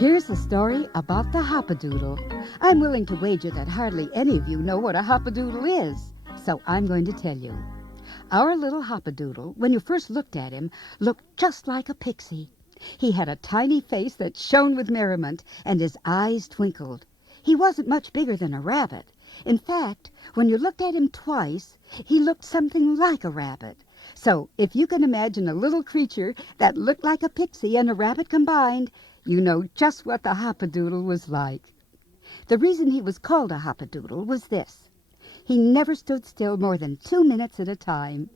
Here's a story about the Hopper Doodle. I'm willing to wager that hardly any of you know what a Hopper Doodle is, so I'm going to tell you. Our little Hopper Doodle, when you first looked at him, looked just like a pixie. He had a tiny face that shone with merriment, and his eyes twinkled. He wasn't much bigger than a rabbit. In fact, when you looked at him twice, he looked something like a rabbit. So, if you can imagine a little creature that looked like a pixie and a rabbit combined, you know just what the Hopper Doodle was like. The reason he was called a Hopper Doodle was this. He never stood still more than 2 minutes at a time.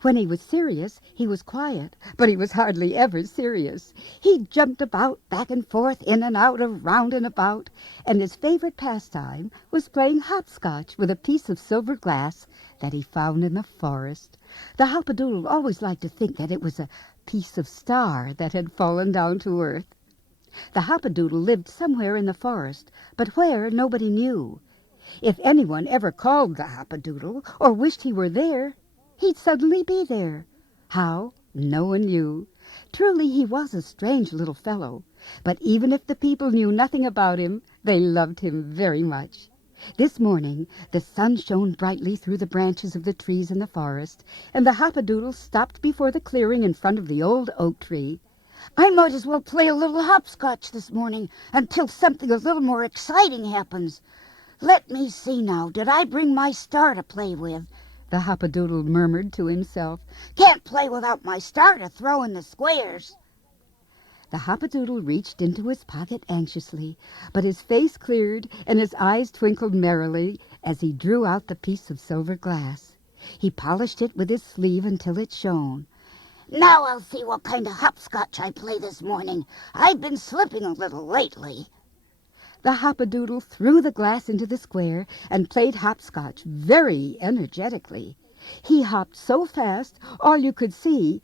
When he was serious, he was quiet, but he was hardly ever serious. He jumped about, back and forth, in and out, around and about, and his favorite pastime was playing hopscotch with a piece of silver glass that he found in the forest. The Hopper Doodle always liked to think that it was a piece of star that had fallen down to earth. The Hopper Doodle lived somewhere in the forest, but where nobody knew. If anyone ever called the Hopper Doodle or wished he were there, he'd suddenly be there. How? No one knew. Truly, he was a strange little fellow, but even if the people knew nothing about him, they loved him very much. This morning, the sun shone brightly through the branches of the trees in the forest, and the Hopper Doodle stopped before the clearing in front of the old oak tree. I might as well play a little hopscotch this morning until something a little more exciting happens. Let me see now, did I bring my star to play with? The Hopper Doodle murmured to himself. Can't play without my star to throw in the squares. The Hopper Doodle reached into his pocket anxiously, but his face cleared and his eyes twinkled merrily as he drew out the piece of silver glass. He polished it with his sleeve until it shone. Now I'll see what kind of hopscotch I play this morning. I've been slipping a little lately. The Hopper Doodle threw the glass into the square and played hopscotch very energetically. He hopped so fast all you could see,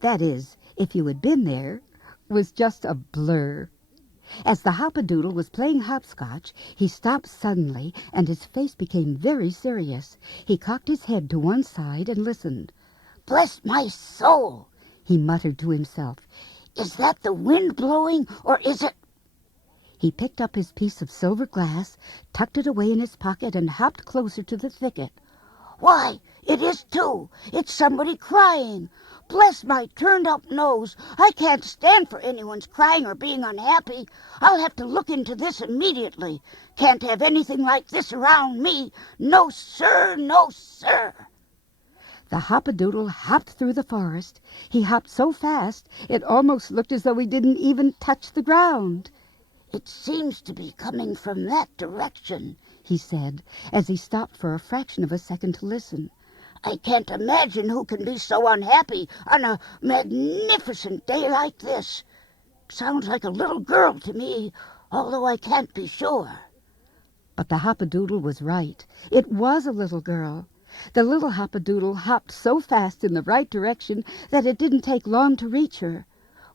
that is, if you had been there, was just a blur. As the Hopper Doodle was playing hopscotch, he stopped suddenly and his face became very serious. He cocked his head to one side and listened. Bless my soul, he muttered to himself. Is that the wind blowing, or is it... He picked up his piece of silver glass, tucked it away in his pocket, and hopped closer to the thicket. Why, it is too. It's somebody crying. Bless my turned-up nose. I can't stand for anyone's crying or being unhappy. I'll have to look into this immediately. Can't have anything like this around me. No, sir, no, sir. The Hopper Doodle hopped through the forest. He hopped so fast it almost looked as though he didn't even touch the ground. It seems to be coming from that direction, he said, as he stopped for a fraction of a second to listen. I can't imagine who can be so unhappy on a magnificent day like this. Sounds like a little girl to me, although I can't be sure. But the Hopper Doodle was right. It was a little girl. The little Hopper Doodle hopped so fast in the right direction that it didn't take long to reach her.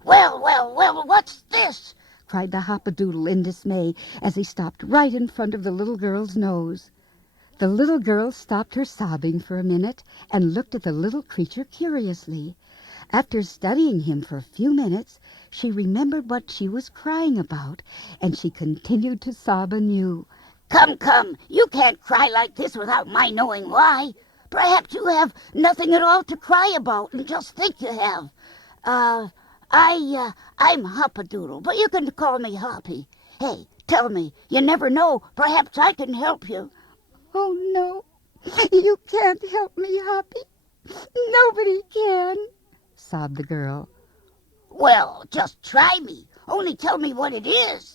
Well, well, well, what's this? Cried the Hopper Doodle in dismay as he stopped right in front of the little girl's nose. The little girl stopped her sobbing for a minute and looked at the little creature curiously. After studying him for a few minutes, she remembered what she was crying about, and she continued to sob anew. Come, come, you can't cry like this without my knowing why. Perhaps you have nothing at all to cry about and just think you have. I'm Hopper Doodle, but you can call me Hoppy. Hey, tell me, you never know, perhaps I can help you. Oh, no, you can't help me, Hoppy. Nobody can, sobbed the girl. Well, just try me. Only tell me what it is.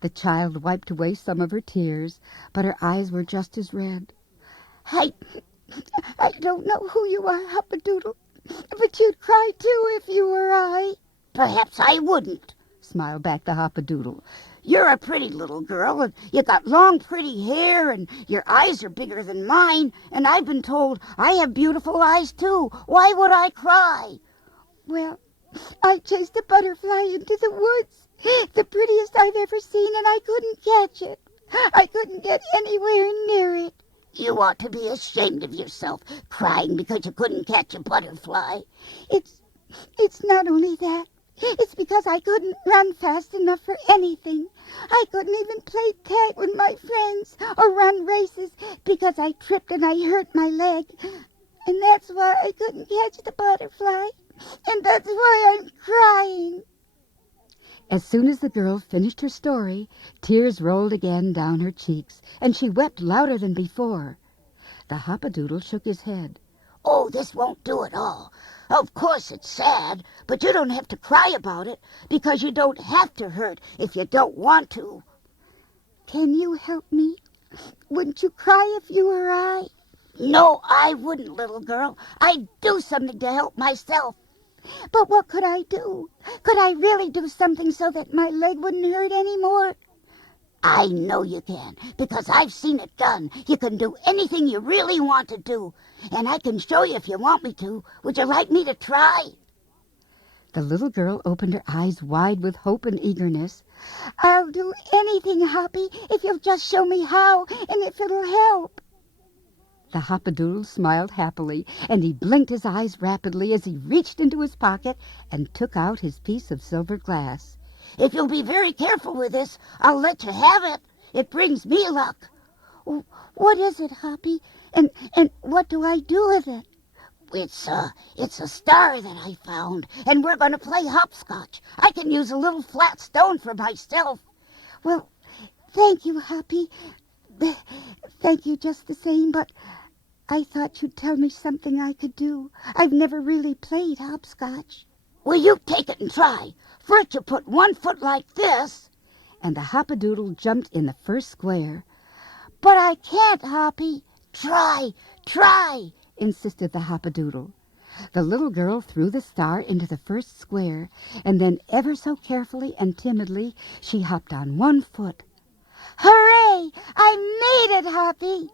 The child wiped away some of her tears, but her eyes were just as red. I don't know who you are, Hopper Doodle, but you'd cry too if you were I. Perhaps I wouldn't, smiled back the Hopper Doodle. You're a pretty little girl, and you got long, pretty hair, and your eyes are bigger than mine, and I've been told I have beautiful eyes too. Why would I cry? Well, I chased a butterfly into the woods. The prettiest I've ever seen, and I couldn't catch it. I couldn't get anywhere near it. You ought to be ashamed of yourself, crying because you couldn't catch a butterfly. It's not only that. It's because I couldn't run fast enough for anything. I couldn't even play tag with my friends or run races because I tripped and I hurt my leg. And that's why I couldn't catch the butterfly. And that's why I'm crying. As soon as the girl finished her story, tears rolled again down her cheeks, and she wept louder than before. The Hoppadoodle shook his head. Oh, this won't do at all. Of course it's sad, but you don't have to cry about it, because you don't have to hurt if you don't want to. Can you help me? Wouldn't you cry if you were I? No, I wouldn't, little girl. I'd do something to help myself. But what could I do? Could I really do something so that my leg wouldn't hurt anymore? I know you can, because I've seen it done. You can do anything you really want to do, and I can show you if you want me to. Would you like me to try? The little girl opened her eyes wide with hope and eagerness. I'll do anything, Hoppy, if you'll just show me how, and if it'll help. The Hoppadoodle smiled happily, and he blinked his eyes rapidly as he reached into his pocket and took out his piece of silver glass. If you'll be very careful with this, I'll let you have it. It brings me luck. What is it, Hoppy? And what do I do with it? It's a star that I found, and we're going to play hopscotch. I can use a little flat stone for myself. Well, thank you, Hoppy. Thank you just the same, but I thought you'd tell me something I could do. I've never really played hopscotch. Well, you take it and try. First you put one foot like this. And the Hoppadoodle jumped in the first square. But I can't, Hoppy. Try, insisted the Hoppadoodle. The little girl threw the star into the first square, and then ever so carefully and timidly she hopped on one foot. Hooray! I made it, Hoppy!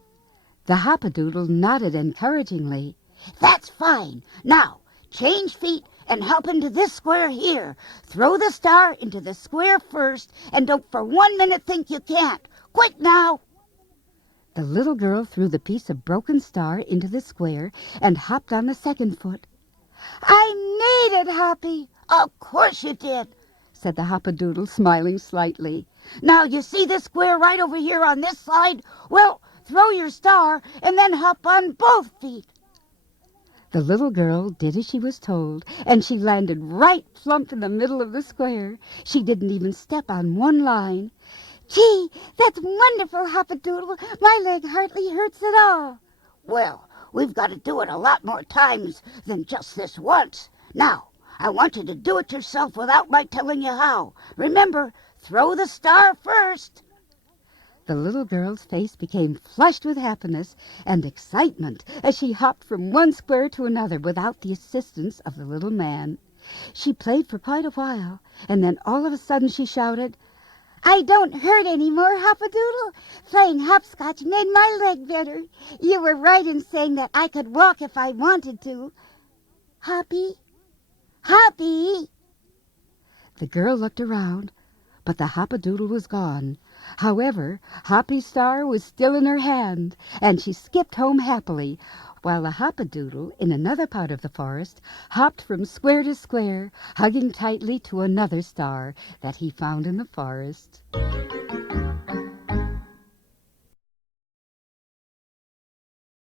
The Hoppadoodle nodded encouragingly. That's fine. Now, change feet and hop into this square here. Throw the star into the square first, and don't for 1 minute think you can't. Quick now! The little girl threw the piece of broken star into the square and hopped on the second foot. I made it, Hoppy! Of course you did, said the Hoppadoodle, smiling slightly. Now, you see this square right over here on this side? Well, throw your star and then hop on both feet. The little girl did as she was told, and she landed right plump in the middle of the square. She didn't even step on one line. Gee, that's wonderful, Hoppadoodle. My leg hardly hurts at all. Well, we've got to do it a lot more times than just this once. Now, I want you to do it yourself without my telling you how. Remember, throw the star first. The little girl's face became flushed with happiness and excitement as she hopped from one square to another without the assistance of the little man. She played for quite a while, and then all of a sudden she shouted, I don't hurt any more, Hoppadoodle. Playing hopscotch made my leg better. You were right in saying that I could walk if I wanted to. Hoppy? Hoppy? The girl looked around, but the Hoppadoodle was gone. However, Hoppy's star was still in her hand, and she skipped home happily, while the Hoppadoodle, in another part of the forest, hopped from square to square, hugging tightly to another star that he found in the forest.